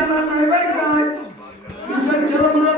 আমার মাইবার গায় কিসের খেলা মনে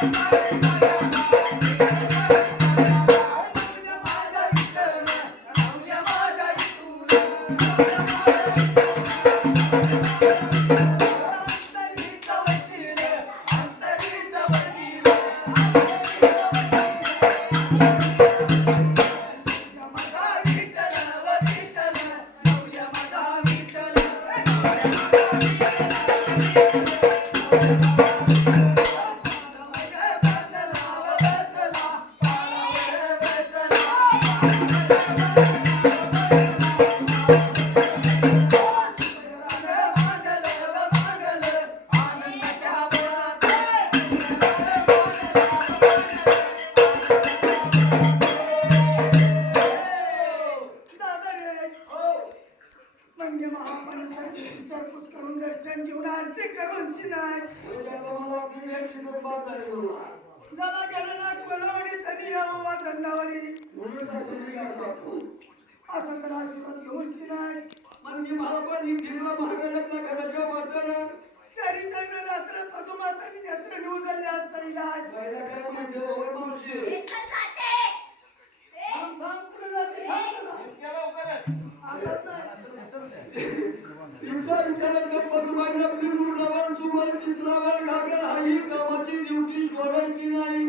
दादा म्हणजे विचारपूस करून दर्शन घेऊन आरती करून नाही मला जरा गणना कोलवडी तरी यावं दंडावरी असं तर आशीर्वाद घेऊन चिनाय म्हणजे मला पण ही फिरला महागाई आपल्या घराच्या चारी चरित्र रात्र पदुमातानी घेऊन विचार विचारात पदमाईला आपली चित्रावर, घागर हाही कामाची ड्युटी सोडायची नाही.